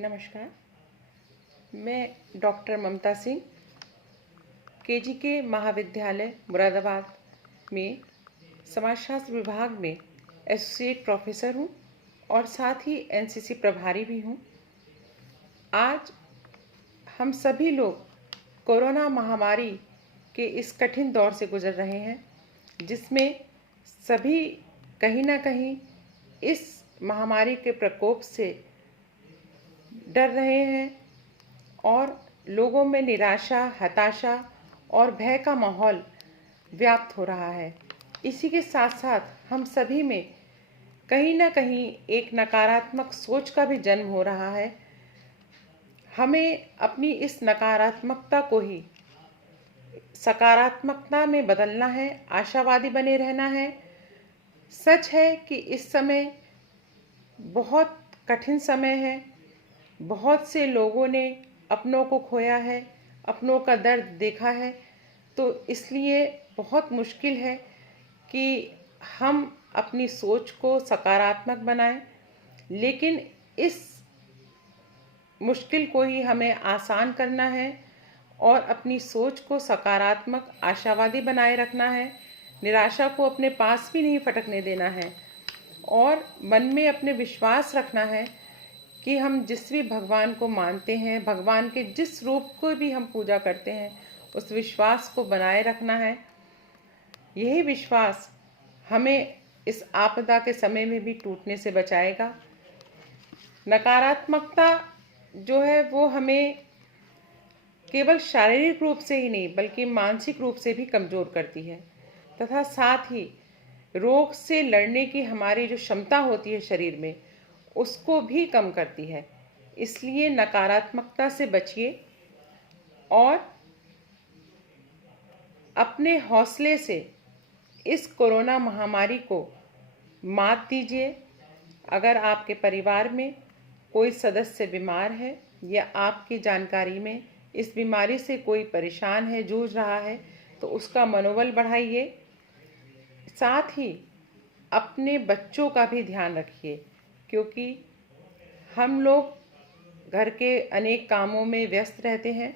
नमस्कार। मैं डॉक्टर ममता सिंह केजीके महाविद्यालय मुरादाबाद में समाजशास्त्र विभाग में एसोसिएट प्रोफेसर हूँ और साथ ही एनसीसी प्रभारी भी हूँ। आज हम सभी लोग कोरोना महामारी के इस कठिन दौर से गुजर रहे हैं, जिसमें सभी कहीं ना कहीं इस महामारी के प्रकोप से डर रहे हैं और लोगों में निराशा, हताशा और भय का माहौल व्याप्त हो रहा है। इसी के साथ साथ हम सभी में कहीं ना कहीं एक नकारात्मक सोच का भी जन्म हो रहा है। हमें अपनी इस नकारात्मकता को ही सकारात्मकता में बदलना है, आशावादी बने रहना है। सच है कि इस समय बहुत कठिन समय है। बहुत से लोगों ने अपनों को खोया है, अपनों का दर्द देखा है, तो इसलिए बहुत मुश्किल है कि हम अपनी सोच को सकारात्मक बनाएं। लेकिन इस मुश्किल को ही हमें आसान करना है और अपनी सोच को सकारात्मक, आशावादी बनाए रखना है। निराशा को अपने पास भी नहीं फटकने देना है और मन में अपने विश्वास रखना है कि हम जिस भी भगवान को मानते हैं, भगवान के जिस रूप को भी हम पूजा करते हैं, उस विश्वास को बनाए रखना है। यही विश्वास हमें इस आपदा के समय में भी टूटने से बचाएगा। नकारात्मकता जो है वो हमें केवल शारीरिक रूप से ही नहीं बल्कि मानसिक रूप से भी कमज़ोर करती है तथा साथ ही रोग से लड़ने की हमारी जो क्षमता होती है शरीर में, उसको भी कम करती है। इसलिए नकारात्मकता से बचिए और अपने हौसले से इस कोरोना महामारी को मात दीजिए। अगर आपके परिवार में कोई सदस्य बीमार है या आपकी जानकारी में इस बीमारी से कोई परेशान है, जूझ रहा है, तो उसका मनोबल बढ़ाइए। साथ ही अपने बच्चों का भी ध्यान रखिए, क्योंकि हम लोग घर के अनेक कामों में व्यस्त रहते हैं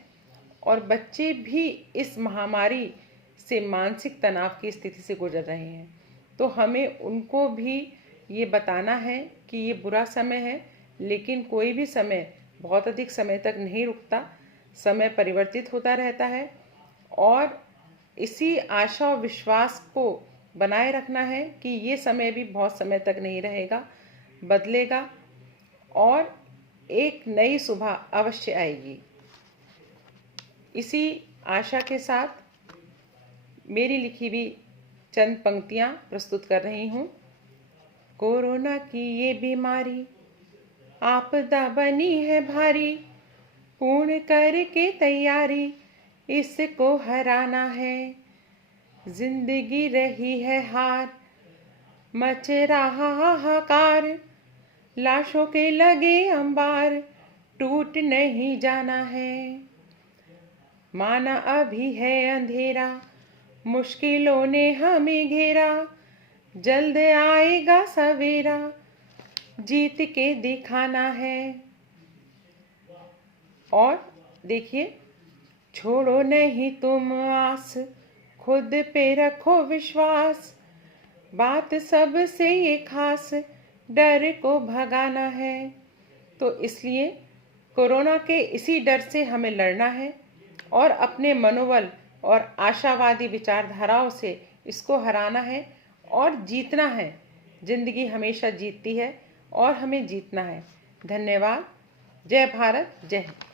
और बच्चे भी इस महामारी से मानसिक तनाव की स्थिति से गुजर रहे हैं। तो हमें उनको भी ये बताना है कि ये बुरा समय है, लेकिन कोई भी समय बहुत अधिक समय तक नहीं रुकता, समय परिवर्तित होता रहता है और इसी आशा और विश्वास को बनाए रखना है कि ये समय भी बहुत समय तक नहीं रहेगा, बदलेगा और एक नई सुबह अवश्य आएगी। इसी आशा के साथ मेरी लिखी हुई चंद पंक्तियाँ प्रस्तुत कर रही हूँ। कोरोना की ये बीमारी आपदा बनी है भारी, पूर्ण करके तैयारी इसको हराना है। जिंदगी रही है हार, मच रहा हाहाकार, लाशों के लगे अंबार, टूट नहीं जाना है। माना अभी है अंधेरा, मुश्किलों ने हमें घेरा, जल्द आएगा सवेरा, जीत के दिखाना है। और देखिए, छोड़ो नहीं तुम आस, खुद पे रखो विश्वास, बात सबसे ये खास, डर को भगाना है। तो इसलिए कोरोना के इसी डर से हमें लड़ना है और अपने मनोबल और आशावादी विचारधाराओं से इसको हराना है और जीतना है। जिंदगी हमेशा जीतती है और हमें जीतना है। धन्यवाद। जय भारत, जय हिंद।